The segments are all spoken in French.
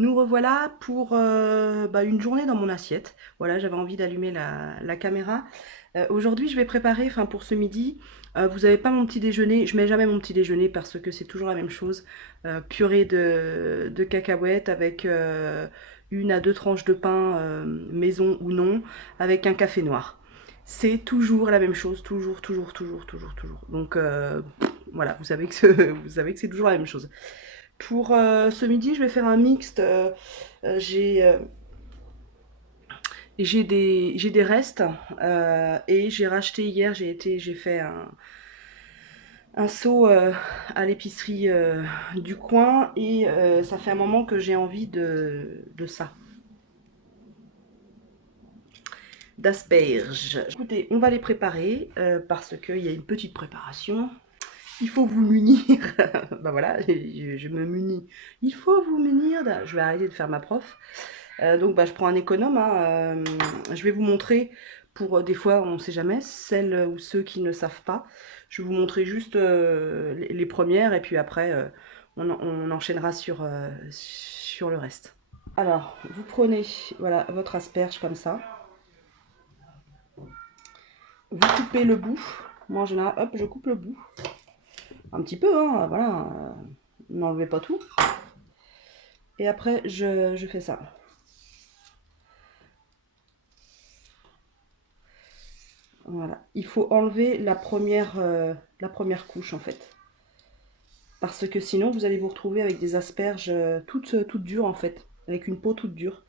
Nous revoilà pour une journée dans mon assiette. Voilà, j'avais envie d'allumer la caméra. Aujourd'hui, je vais préparer, enfin pour ce midi, vous n'avez pas mon petit déjeuner. Je mets jamais mon petit déjeuner parce que c'est toujours la même chose. Purée de cacahuètes avec une à deux tranches de pain maison ou non, avec un café noir. C'est toujours la même chose, toujours, toujours, toujours, toujours, toujours. Donc voilà, vous savez que c'est toujours la même chose. Pour ce midi, je vais faire un mixte. Euh, j'ai euh, j'ai des restes et j'ai racheté hier. J'ai fait un saut à l'épicerie du coin et ça fait un moment que j'ai envie de ça, d'asperges. Écoutez, on va les préparer parce qu'il y a une petite préparation. Il faut vous munir. Bah voilà, je me munis. Il faut vous munir. Je vais arrêter de faire ma prof. Donc je prends un économe. Hein, je vais vous montrer pour des fois, on ne sait jamais, celles ou ceux qui ne savent pas. Je vais vous montrer juste les premières et puis après on enchaînera sur le reste. Alors, vous prenez voilà, votre asperge comme ça. Vous coupez le bout. Moi en général, hop, je coupe le bout. Un petit peu, hein, voilà. N'enlevez pas tout. Et après, je fais ça. Voilà. Il faut enlever la première couche en fait. Parce que sinon, vous allez vous retrouver avec des asperges toutes dures en fait. Avec une peau toute dure.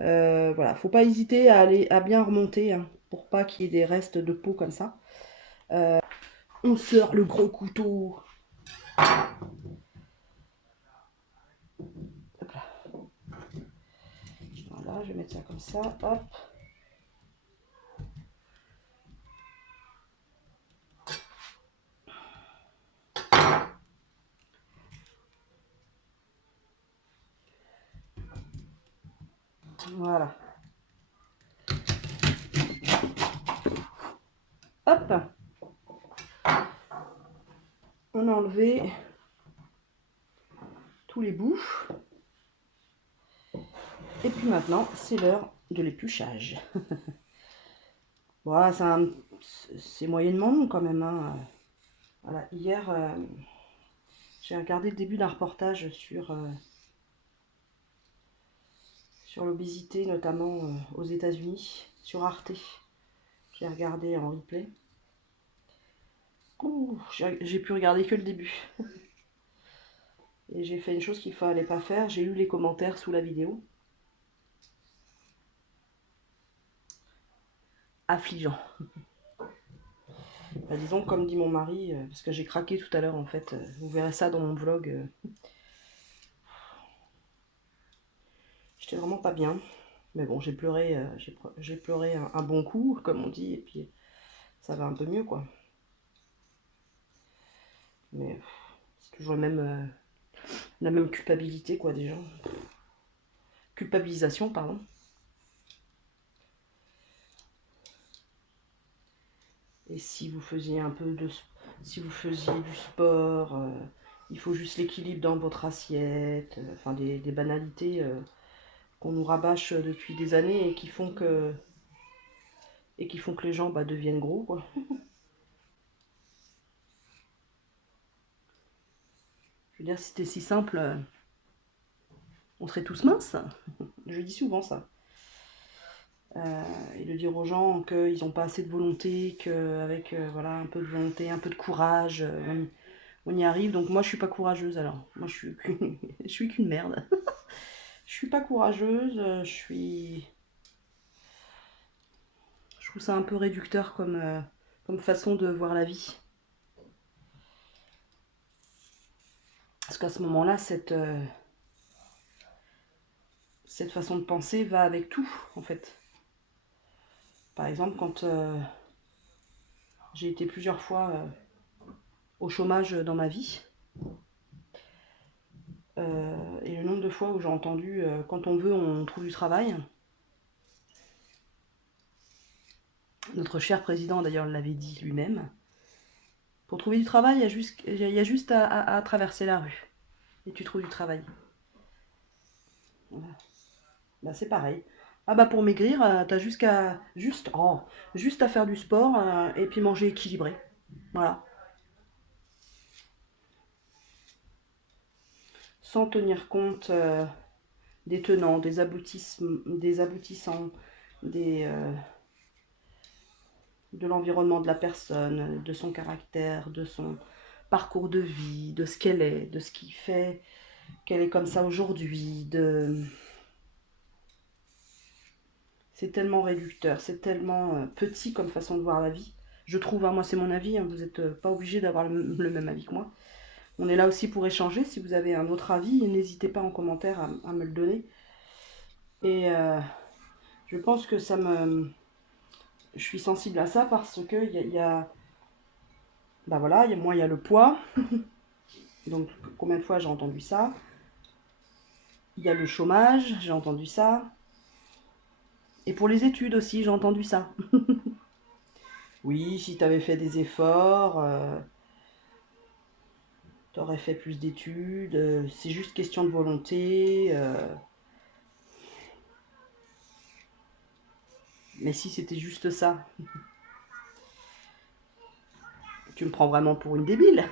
Voilà. Faut pas hésiter à bien remonter hein, pour pas qu'il y ait des restes de peau comme ça. On sort le gros couteau. Hop là. Voilà, je vais mettre ça comme ça. Hop. Voilà. Hop. On a enlevé tous les bouts. Et puis maintenant, c'est l'heure de l'épluchage. Voilà, c'est moyennement long quand même. Hein. Voilà, hier, j'ai regardé le début d'un reportage sur l'obésité, notamment aux États-Unis, sur Arte. J'ai regardé en replay. Ouh, j'ai pu regarder que le début. Et j'ai fait une chose qu'il ne fallait pas faire. J'ai lu les commentaires sous la vidéo. Affligeant. Bah, disons, comme dit mon mari, parce que j'ai craqué tout à l'heure en fait. Vous verrez ça dans mon vlog. J'étais vraiment pas bien. Mais bon, j'ai pleuré un bon coup, comme on dit, et puis ça va un peu mieux, quoi. Mais c'est toujours la même culpabilité, quoi, déjà. Culpabilisation, pardon. Et si vous faisiez si vous faisiez du sport, il faut juste l'équilibre dans votre assiette, enfin des banalités qu'on nous rabâche depuis des années et qui font que les gens deviennent gros, quoi. Je veux dire, si c'était si simple, on serait tous minces. Je dis souvent ça. Et de dire aux gens qu'ils n'ont pas assez de volonté, qu'avec voilà, un peu de volonté, un peu de courage, on y arrive. Donc moi je suis pas courageuse alors. Moi je suis qu'une merde. Je suis pas courageuse, je trouve ça un peu réducteur comme façon de voir la vie. Parce qu'à ce moment-là, cette façon de penser va avec tout en fait. Par exemple, quand j'ai été plusieurs fois au chômage dans ma vie, et le nombre de fois où j'ai entendu quand on veut, on trouve du travail. Notre cher président d'ailleurs l'avait dit lui-même. Pour trouver du travail, il y a juste à traverser la rue. Et tu trouves du travail. Voilà. Bah, c'est pareil. Ah bah pour maigrir, t'as juste à faire du sport et puis manger équilibré. Voilà. Sans tenir compte des tenants, des aboutissants, des, de l'environnement de la personne, de son caractère, de son parcours de vie, de ce qu'elle est, de ce qui fait qu'elle est comme ça aujourd'hui. C'est tellement réducteur, c'est tellement petit comme façon de voir la vie. Je trouve, hein, moi c'est mon avis, hein, vous n'êtes pas obligé d'avoir le même avis que moi. On est là aussi pour échanger. Si vous avez un autre avis, n'hésitez pas en commentaire à me le donner. Et je pense que je suis sensible à ça parce que bah voilà, moi il y a le poids. Donc combien de fois j'ai entendu ça? Il y a le chômage, j'ai entendu ça. Et pour les études aussi, j'ai entendu ça. Oui, si tu avais fait des efforts, tu aurais fait plus d'études, c'est juste question de volonté. Mais si c'était juste ça, tu me prends vraiment pour une débile.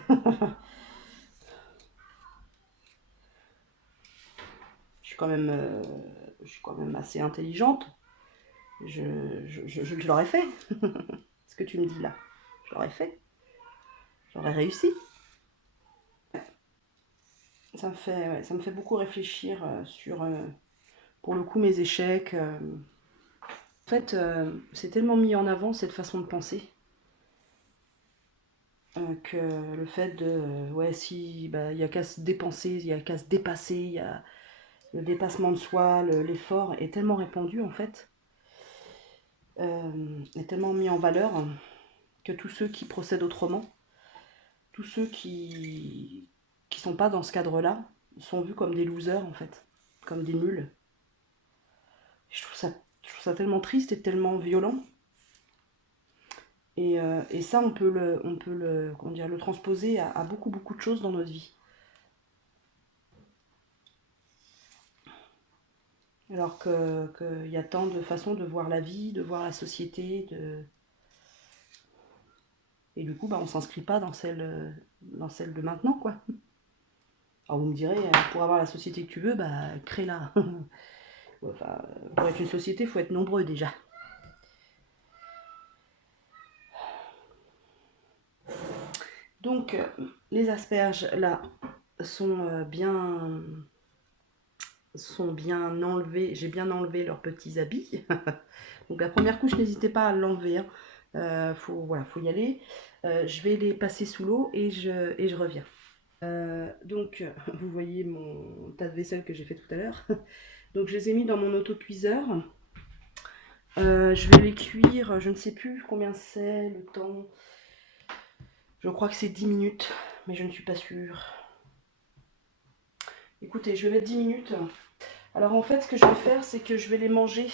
Je suis quand même, je suis quand même assez intelligente. Je l'aurais fait. Ce que tu me dis là, je l'aurais fait. J'aurais réussi. Ouais, ça me fait beaucoup réfléchir sur, pour le coup, mes échecs. En fait, c'est tellement mis en avant cette façon de penser que le fait de, ouais, si, bah, il y a qu'à se dépenser, il y a qu'à se dépasser, il y a le dépassement de soi, l'effort est tellement répandu en fait, est tellement mis en valeur que tous ceux qui procèdent autrement, tous ceux qui sont pas dans ce cadre-là, sont vus comme des losers en fait, comme des nuls. Je trouve ça tellement triste et tellement violent. Et ça, comment dire, le transposer à beaucoup, beaucoup de choses dans notre vie. Alors qu'il y a tant de façons de voir la vie, de voir la société, et du coup, bah, on ne s'inscrit pas dans celle de maintenant, quoi. Alors vous me direz, pour avoir la société que tu veux, bah crée-la. Enfin, pour être une société, il faut être nombreux déjà. Donc, les asperges, là, sont sont bien enlevées. J'ai bien enlevé leurs petits habits. Donc, la première couche, n'hésitez pas à l'enlever. Hein. Voilà, faut y aller. Je vais les passer sous l'eau et je reviens. Donc, vous voyez mon tas de vaisselle que j'ai fait tout à l'heure. Donc, je les ai mis dans mon autocuiseur. Je vais les cuire, je ne sais plus combien c'est le temps. Je crois que c'est 10 minutes, mais je ne suis pas sûre. Écoutez, je vais mettre 10 minutes. Alors en fait, ce que je vais faire, c'est que je vais les manger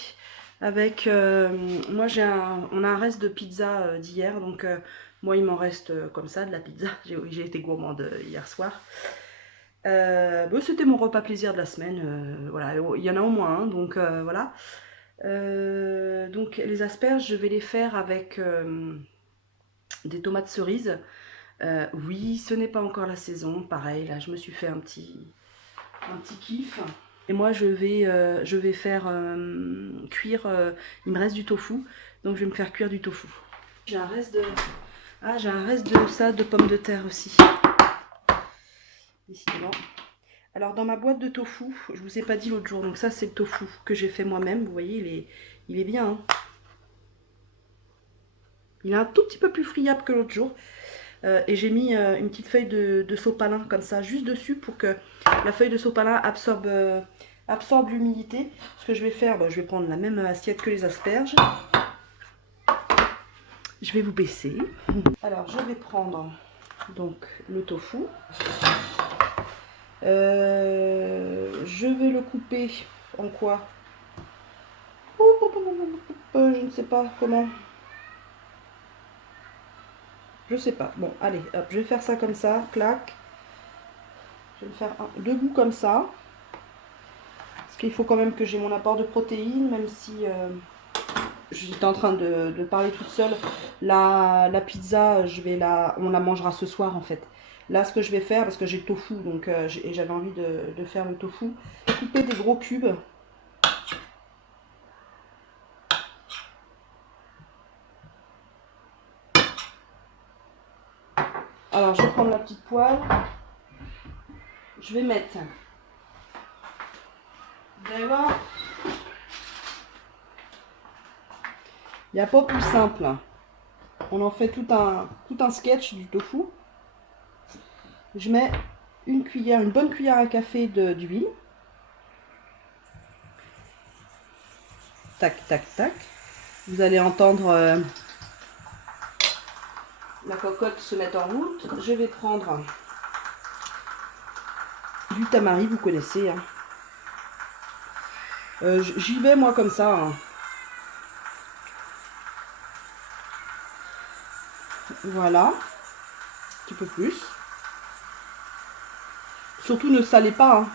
avec... moi, on a un reste de pizza d'hier, donc moi, il m'en reste comme ça, de la pizza. J'ai été gourmande hier soir. Bon, c'était mon repas plaisir de la semaine. Voilà, il y en a au moins un, donc voilà. Donc les asperges, je vais les faire avec des tomates cerises. Oui, ce n'est pas encore la saison. Pareil, là, je me suis fait un petit kiff. Et moi, je vais faire cuire. Il me reste du tofu, donc je vais me faire cuire du tofu. J'ai un reste de, j'ai un reste de ça, de pommes de terre aussi. Décidément. Alors dans ma boîte de tofu, je vous ai pas dit l'autre jour, donc ça c'est le tofu que j'ai fait moi-même. Vous voyez, il est bien. Hein. Il est un tout petit peu plus friable que l'autre jour. Et j'ai mis une petite feuille de sopalin comme ça, juste dessus pour que la feuille de sopalin absorbe l'humidité. Ce que je vais faire, je vais prendre la même assiette que les asperges. Je vais vous baisser. Alors je vais prendre donc le tofu. Je vais le couper en quoi? Je ne sais pas comment. Je sais pas. Bon, allez, hop, je vais faire ça comme ça, clac. Je vais le faire deux bouts comme ça. Parce qu'il faut quand même que j'ai mon apport de protéines, même si j'étais en train de parler toute seule. La pizza, on la mangera ce soir en fait. Là, ce que je vais faire, parce que j'ai le tofu, donc et j'avais envie de faire le tofu, couper des gros cubes. Alors, je vais prendre la petite poêle. Je vais mettre. Vous allez voir, il n'y a pas plus simple. On en fait tout un sketch du tofu. Je mets une bonne cuillère à café d'huile. Tac, tac, tac. Vous allez entendre la cocotte se mettre en route. Je vais prendre du tamari, vous connaissez. Hein. J'y vais moi comme ça. Hein. Voilà. Un petit peu plus. Surtout ne salez pas. Hein.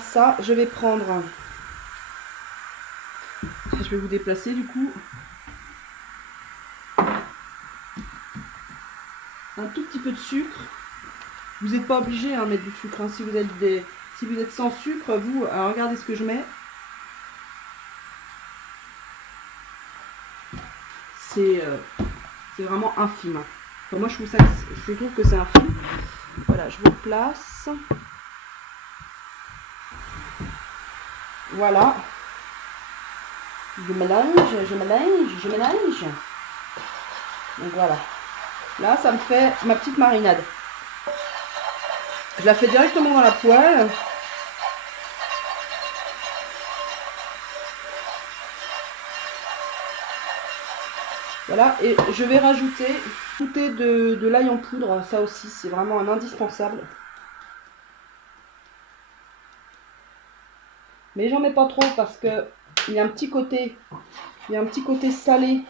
Ça, je vais prendre. Je vais vous déplacer du coup. Un tout petit peu de sucre. Vous n'êtes pas obligé à mettre du sucre. Hein. Si vous êtes sans sucre, vous, alors regardez ce que je mets. C'est vraiment infime. Enfin, moi, je trouve que c'est infime. Voilà, je vous place. Voilà. Je mélange. Donc voilà. Là, ça me fait ma petite marinade. Je la fais directement dans la poêle. Voilà, et je vais rajouter de l'ail en poudre, ça aussi, c'est vraiment un indispensable. Mais j'en mets pas trop parce que il y a un petit côté salé.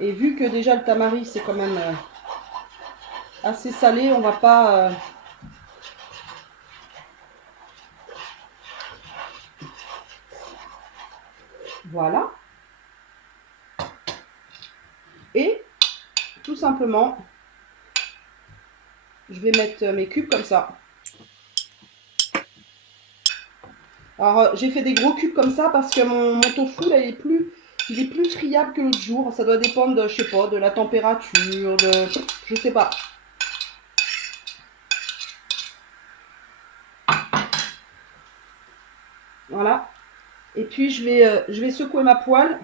Et vu que déjà le tamari c'est quand même assez salé, on va pas voilà. Et tout simplement, je vais mettre mes cubes comme ça. Alors j'ai fait des gros cubes comme ça parce que mon tofu là, il est plus friable que l'autre jour. Ça doit dépendre de, je sais pas, de la température, je sais pas. Voilà. Et puis je vais secouer ma poêle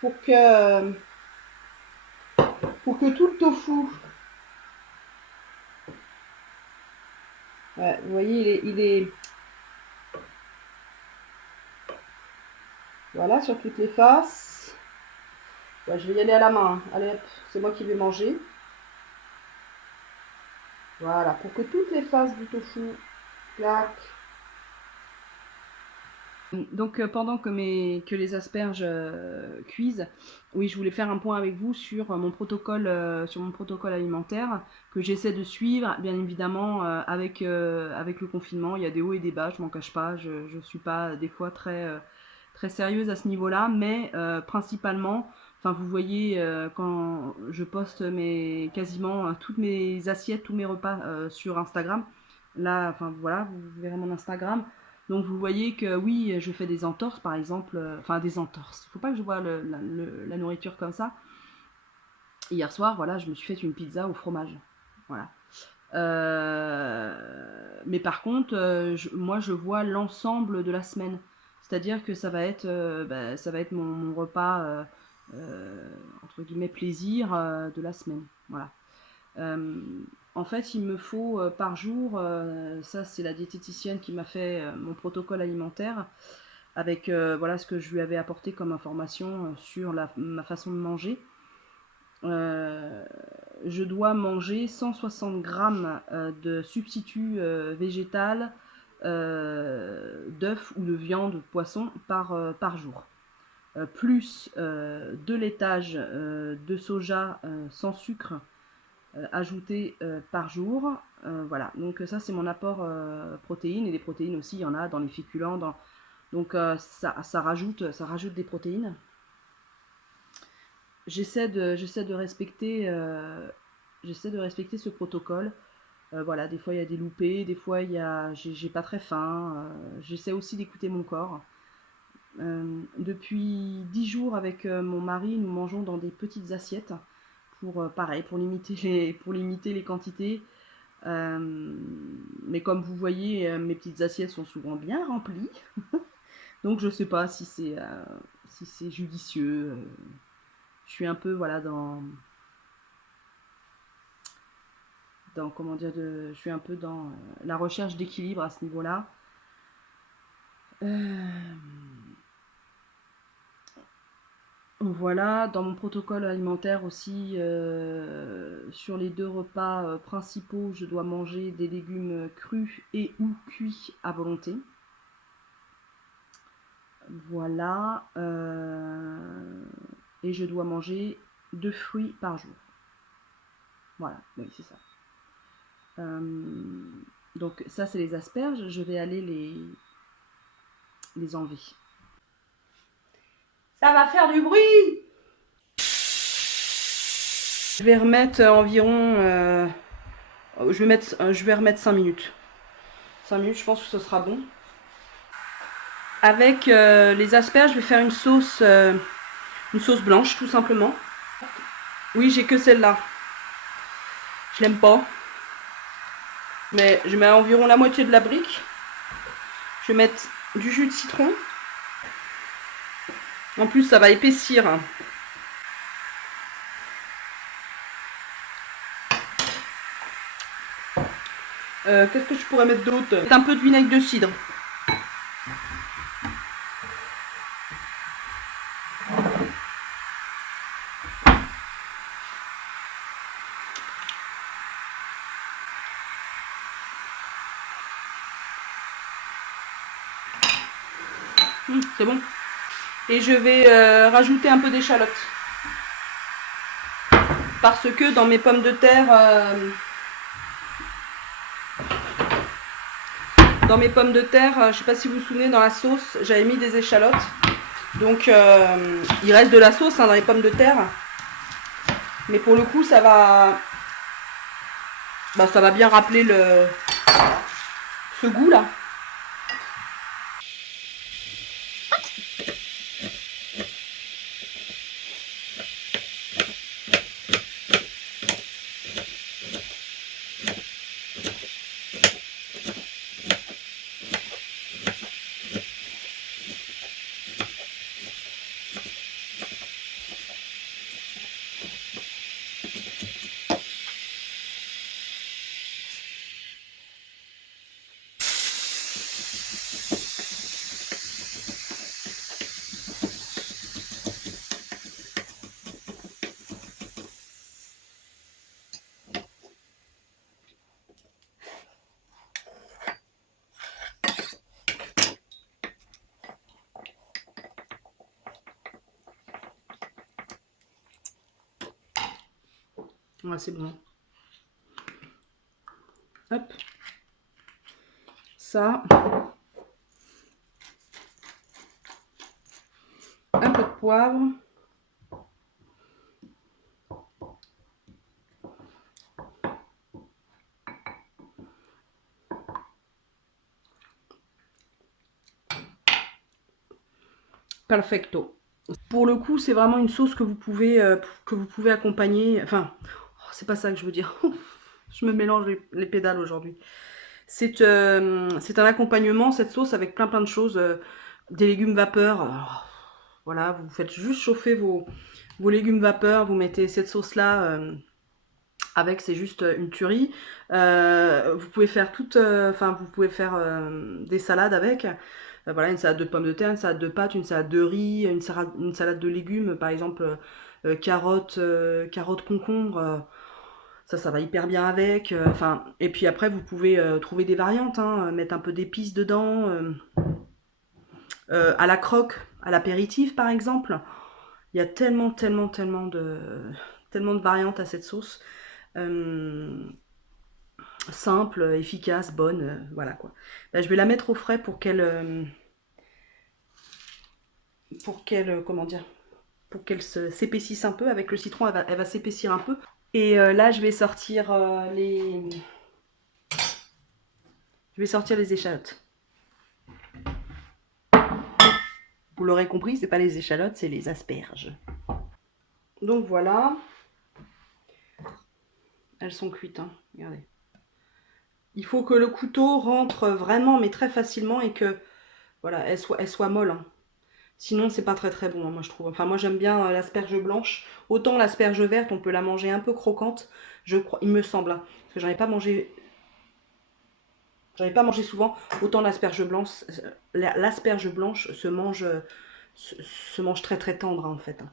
pour que tout le tofu, ouais, vous voyez, il est voilà sur toutes les faces. Ouais, je vais y aller à la main. Hein. Allez, c'est moi qui vais manger. Voilà, pour que toutes les faces du tofu claquent. Donc pendant que les asperges cuisent, oui, je voulais faire un point avec vous sur mon protocole alimentaire que j'essaie de suivre, bien évidemment avec le confinement. Il y a des hauts et des bas, je m'en cache pas. Je suis pas des fois très sérieuse à ce niveau-là, mais principalement, enfin vous voyez quand je poste quasiment toutes mes assiettes, tous mes repas sur Instagram. Là, enfin voilà, vous verrez mon Instagram. Donc vous voyez que oui, je fais des entorses par exemple, enfin des entorses. Il ne faut pas que je vois la nourriture comme ça. Hier soir, voilà, je me suis fait une pizza au fromage. Voilà. Mais par contre, moi je vois l'ensemble de la semaine. C'est-à-dire que ça va être mon repas entre guillemets plaisir de la semaine. Voilà. Euh, En fait, il me faut par jour, ça c'est la diététicienne qui m'a fait mon protocole alimentaire avec voilà ce que je lui avais apporté comme information sur ma façon de manger. Euh, je dois manger 160 grammes de substitut végétal, d'œufs ou de viande, de poisson par jour. Plus 2 laitages de soja sans sucre ajouter par jour. Voilà, donc ça c'est mon apport protéines, et des protéines aussi, il y en a dans les féculents, donc ça rajoute des protéines. J'essaie de respecter ce protocole. Voilà, des fois il y a des loupés, des fois j'ai pas très faim. J'essaie aussi d'écouter mon corps. Depuis 10 jours avec mon mari, nous mangeons dans des petites assiettes pareil, pour limiter les quantités. Mais comme vous voyez, mes petites assiettes sont souvent bien remplies. Donc je sais pas si c'est judicieux. Je suis un peu voilà je suis un peu dans la recherche d'équilibre à ce niveau-là. Voilà, dans mon protocole alimentaire aussi, sur les 2 repas principaux, je dois manger des légumes crus et ou cuits à volonté. Voilà, et je dois manger 2 fruits par jour. Voilà, oui, c'est ça. Donc ça, c'est les asperges. Je vais aller les enlever. Ça va faire du bruit! Je vais remettre environ... je vais remettre 5 minutes. 5 minutes, je pense que ce sera bon. Avec les asperges, je vais faire une sauce blanche, tout simplement. Oui, j'ai que celle-là. Je l'aime pas. Mais je mets environ la moitié de la brique. Je vais mettre du jus de citron. En plus, ça va épaissir. Qu'est-ce que je pourrais mettre d'autre? Un peu de vinaigre de cidre. C'est bon. Et je vais rajouter un peu d'échalote. Parce que dans mes pommes de terre... je sais pas si vous vous souvenez, dans la sauce, j'avais mis des échalotes. Donc il reste de la sauce dans les pommes de terre. Mais pour le coup, ça va bien rappeler ce goût là. Ouais, c'est bon. Hop. Ça. Un peu de poivre. Perfecto. Pour le coup, c'est vraiment une sauce que vous pouvez accompagner. Enfin, c'est pas ça que je veux dire. Je me mélange les pédales aujourd'hui. C'est un accompagnement, cette sauce, avec plein de choses. Des légumes vapeur. Alors, voilà, vous faites juste chauffer vos légumes vapeur. Vous mettez cette sauce-là avec, c'est juste une tuerie. Vous pouvez faire des salades avec. Voilà, une salade de pommes de terre, une salade de pâtes, une salade de riz, une salade de légumes, par exemple carottes, concombres. Ça va hyper bien avec. Et puis après, vous pouvez trouver des variantes, hein, mettre un peu d'épices dedans, à la croque, à l'apéritif par exemple. Il y a tellement de variantes à cette sauce. euh, simple, efficace, bonne, voilà quoi. Bah, je vais la mettre au frais pour qu'elle, comment dire, pour qu'elle s'épaississe un peu. Avec le citron, elle va s'épaissir un peu. Et là, je vais sortir les échalotes. Vous l'aurez compris, c'est pas les échalotes, c'est les asperges. Donc voilà, elles sont cuites, hein. Regardez. Il faut que le couteau rentre vraiment, mais très facilement, et que voilà, elle soit molle, hein. Sinon, c'est pas très très bon, hein, moi je trouve. Enfin, moi j'aime bien l'asperge blanche. Autant l'asperge verte, on peut la manger un peu croquante, je crois, il me semble, hein, parce que j'en ai pas mangé souvent. Autant l'asperge blanche se mange très très tendre, hein, en fait, hein.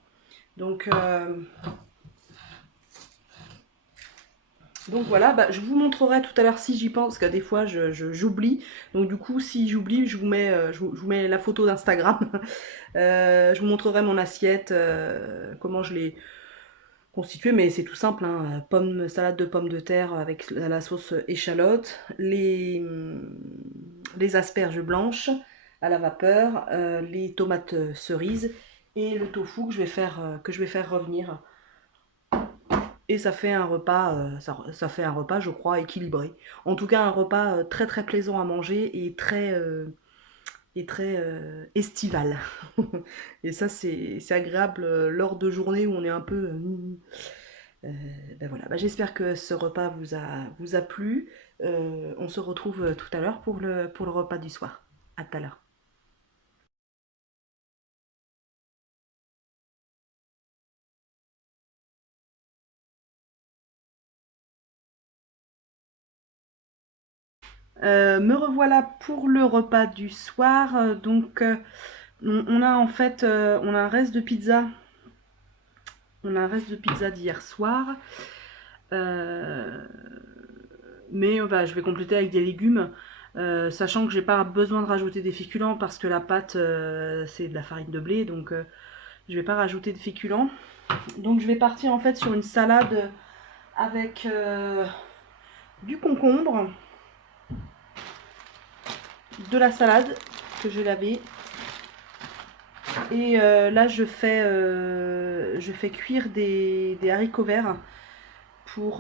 Donc, Donc voilà, bah, je vous montrerai tout à l'heure si j'y pense, parce que des fois j'oublie. Donc du coup, si j'oublie, je vous mets la photo d'Instagram. Je vous montrerai mon assiette, comment je l'ai constituée, mais c'est tout simple, hein. Salade de pommes de terre avec la sauce échalote, les asperges blanches à la vapeur, les tomates cerises et le tofu que je vais faire revenir. Et ça fait un repas, ça fait un repas, je crois, équilibré. En tout cas, un repas très très plaisant à manger et très estival. Et ça, c'est agréable lors de journées où on est un peu... ben voilà. Ben j'espère que ce repas vous a plu. On se retrouve tout à l'heure pour le repas du soir. À tout à l'heure. Me revoilà pour le repas du soir. On a en fait on a un reste de pizza. On a un reste de pizza d'hier soir. Euh, mais bah, je vais compléter avec des légumes. Sachant que j'ai pas besoin de rajouter des féculents parce que la pâte c'est de la farine de blé, donc je vais pas rajouter de féculents. Donc je vais partir en fait sur une salade avec du concombre, de la salade que je vais laver. Et là je fais cuire des haricots verts pour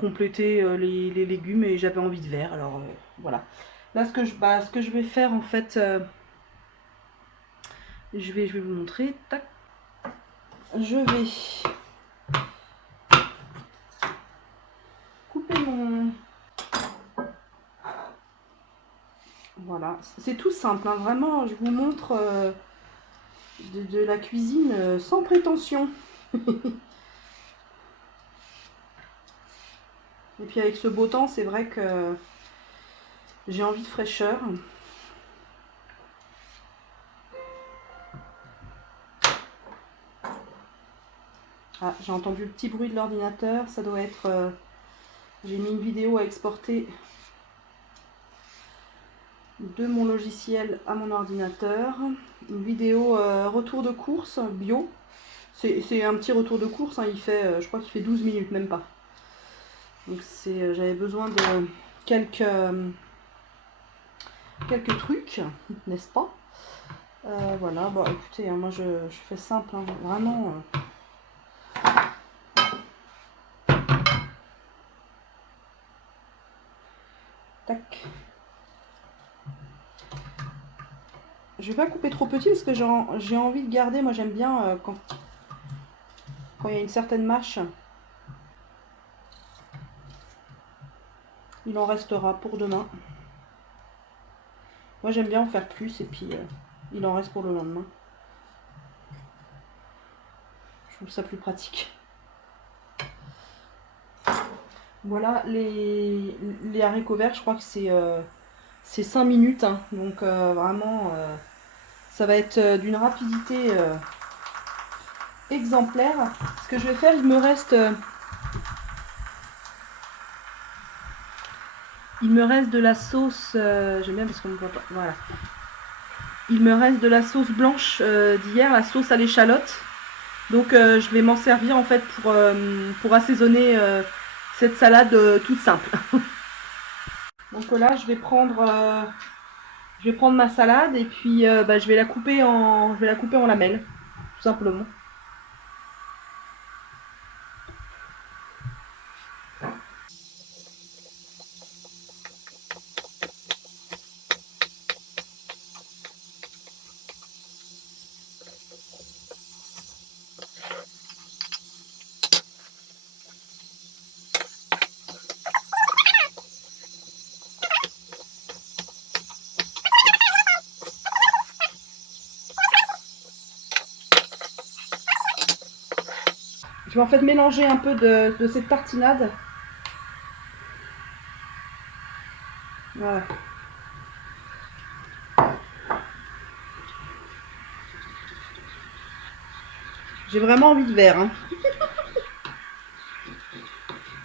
compléter les légumes, et j'avais envie de verre, alors voilà. Là ce que je vais faire en fait, je vais vous montrer. Tac. Je vais couper mon... Voilà, c'est tout simple, hein. Vraiment, je vous montre de la cuisine sans prétention. Et puis avec ce beau temps, c'est vrai que j'ai envie de fraîcheur. Ah, j'ai entendu le petit bruit de l'ordinateur, ça doit être... j'ai mis une vidéo à exporter de mon logiciel à mon ordinateur. Une vidéo retour de course bio. C'est un petit retour de course, hein, je crois qu'il fait 12 minutes, même pas. Donc j'avais besoin de quelques trucs, n'est-ce pas? Voilà, bon écoutez, hein, moi je fais simple, hein, vraiment. Tac. Je vais pas couper trop petit parce que j'ai envie de garder, moi j'aime bien quand il y a une certaine mâche. Il en restera pour demain. Moi j'aime bien en faire plus et puis il en reste pour le lendemain. Je trouve ça plus pratique. Voilà, les haricots verts, je crois que c'est 5 minutes, hein, donc vraiment ça va être d'une rapidité exemplaire. Ce que je vais faire, il me reste de la sauce, j'aime bien parce qu'on ne voit pas, voilà. Il me reste de la sauce blanche d'hier, la sauce à l'échalote. Donc je vais m'en servir en fait pour assaisonner cette salade toute simple. Donc là je vais prendre ma salade et puis bah, je vais la couper en lamelles, tout simplement. Je vais en fait mélanger un peu de cette tartinade. Voilà. J'ai vraiment envie de verre. Hein.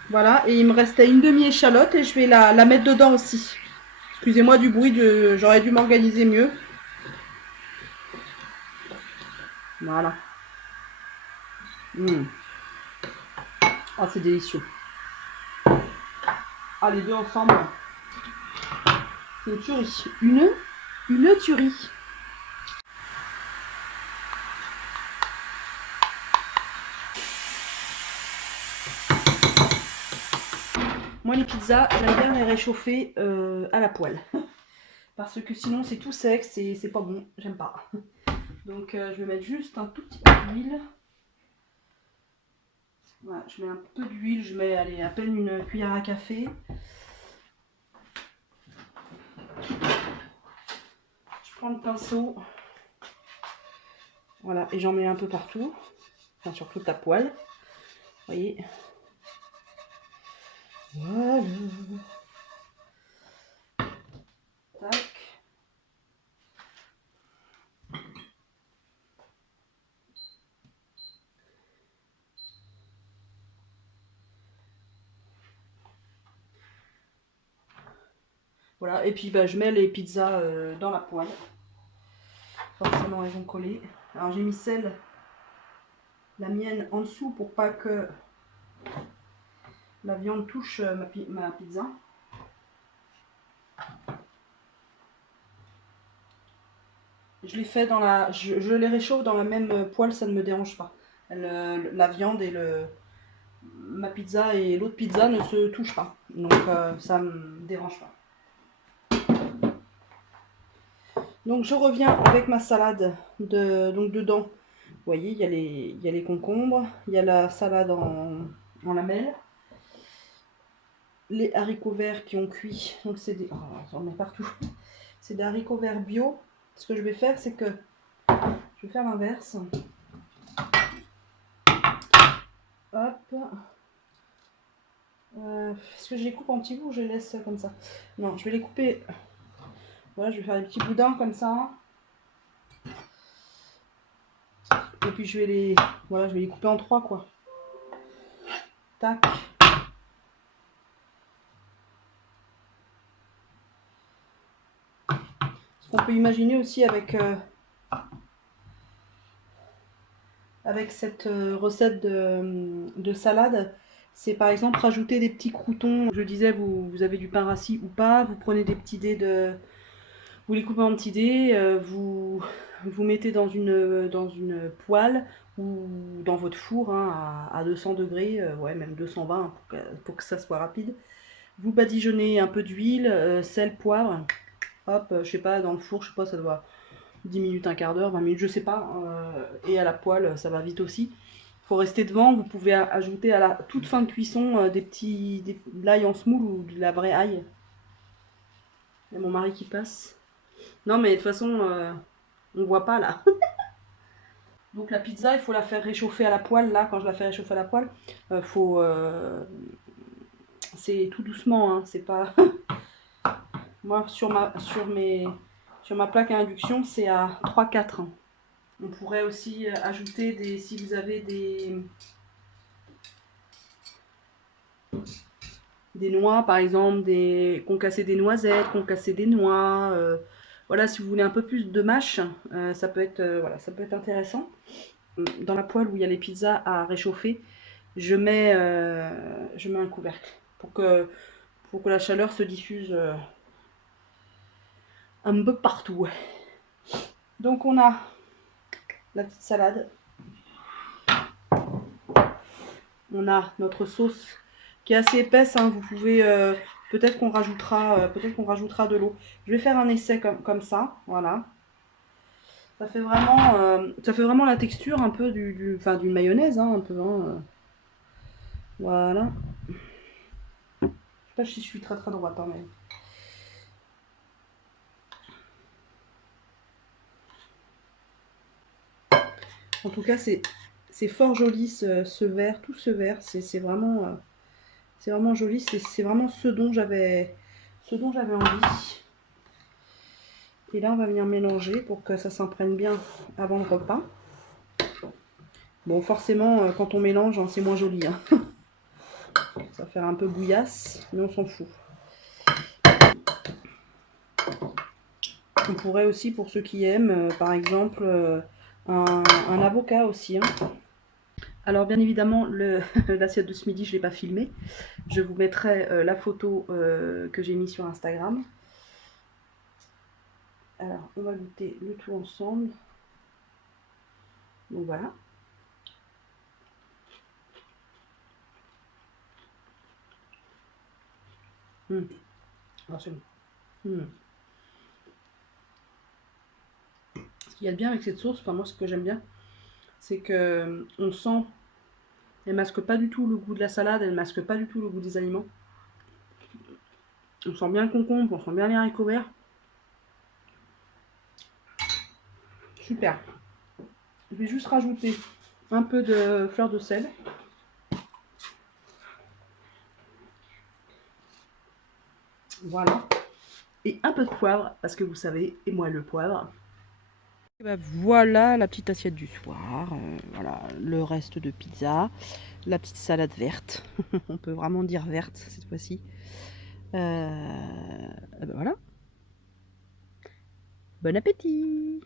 Voilà, et il me restait une demi-échalote et je vais la mettre dedans aussi. Excusez-moi du bruit, j'aurais dû m'organiser mieux. Voilà. Mmh. Ah, c'est délicieux. Ah, les deux ensemble. C'est une tuerie. Une tuerie. Moi, les pizzas, j'aime bien les réchauffer à la poêle. Parce que sinon, c'est tout sec, c'est pas bon. J'aime pas. Donc, je vais mettre juste un tout petit peu d'huile. Voilà, je mets un peu d'huile. Je mets, allez, à peine une cuillère à café. Je prends le pinceau. Voilà, et j'en mets un peu partout. Enfin, sur toute la poêle. Vous voyez. Voilà. Tac. Voilà, et puis bah, je mets les pizzas dans la poêle. Forcément, elles vont coller. Alors j'ai mis celle, la mienne, en dessous pour pas que la viande touche ma pizza. Je les fais je les réchauffe dans la même poêle, ça ne me dérange pas. La viande et ma pizza et l'autre pizza ne se touchent pas. Donc ça me dérange pas. Donc je reviens avec ma salade donc dedans. Vous voyez, il y a les concombres, il y a la salade en lamelles, les haricots verts qui ont cuit. Donc c'est des... Oh, j'en mets partout. C'est des haricots verts bio. Ce que je vais faire, c'est que je vais faire l'inverse. Hop. Est-ce que je les coupe en petits bouts ou je les laisse comme ça? Non, je vais les couper. Voilà, je vais faire des petits boudins comme ça. Et puis je vais les couper en trois, quoi. Tac. Ce qu'on peut imaginer aussi avec cette recette de salade, c'est par exemple rajouter des petits croûtons. Je disais, vous avez du pain rassis ou pas, vous prenez des petits dés vous les coupez en petits dés, vous mettez dans une poêle ou dans votre four hein, à 200 degrés, ouais même 220 pour que ça soit rapide. Vous badigeonnez un peu d'huile, sel, poivre, hop, je sais pas, dans le four, je sais pas, ça doit 10 minutes, un quart d'heure, 20 minutes, je sais pas. Et à la poêle, ça va vite aussi. Il faut rester devant. Vous pouvez ajouter à la toute fin de cuisson de l'ail en semoule ou de la vraie ail. Il y a mon mari qui passe. Non, mais de toute façon, on voit pas là. Donc la pizza, il faut la faire réchauffer à la poêle. Là, quand je la fais réchauffer à la poêle, c'est tout doucement. Hein, c'est pas. Moi, sur ma plaque à induction, c'est à 3-4. Hein. On pourrait aussi ajouter si vous avez des noix par exemple, concasser des noisettes, concasser des noix. Voilà, si vous voulez un peu plus de mâche, ça peut être intéressant. dans la poêle où il y a les pizzas à réchauffer, je mets un couvercle pour que la chaleur se diffuse un peu partout. Donc on a la petite salade, on a notre sauce qui est assez épaisse, hein, vous pouvez peut-être qu'on rajoutera de l'eau. Je vais faire un essai comme ça, voilà. Ça fait vraiment la texture un peu enfin, d'une mayonnaise, hein, un peu. Hein, voilà. Je sais pas si je suis très très droite, hein, mais. En tout cas, c'est fort joli ce verre, tout ce verre. C'est vraiment joli. C'est vraiment ce dont j'avais envie. Et là, on va venir mélanger pour que ça s'imprègne bien avant le repas. Bon, forcément, quand on mélange, hein, c'est moins joli. Hein. Ça va faire un peu bouillasse, mais on s'en fout. On pourrait aussi, pour ceux qui aiment, par exemple, un avocat aussi. Hein. Alors, bien évidemment, l'assiette de ce midi, je ne l'ai pas filmée. Je vous mettrai la photo que j'ai mise sur Instagram. Alors, on va goûter le tout ensemble. Donc voilà. Ah, c'est bon. Ce qu'il y a de bien avec cette sauce, enfin moi ce que j'aime bien, c'est que on sent, elle masque pas du tout le goût de la salade, elle masque pas du tout le goût des aliments. On sent bien le concombre, on sent bien les haricots verts. Super. Je vais juste rajouter un peu de fleur de sel. Voilà. Et un peu de poivre, parce que vous savez, et moi le poivre. Et ben voilà la petite assiette du soir. Voilà le reste de pizza. La petite salade verte. On peut vraiment dire verte cette fois-ci. Ben voilà. Bon appétit!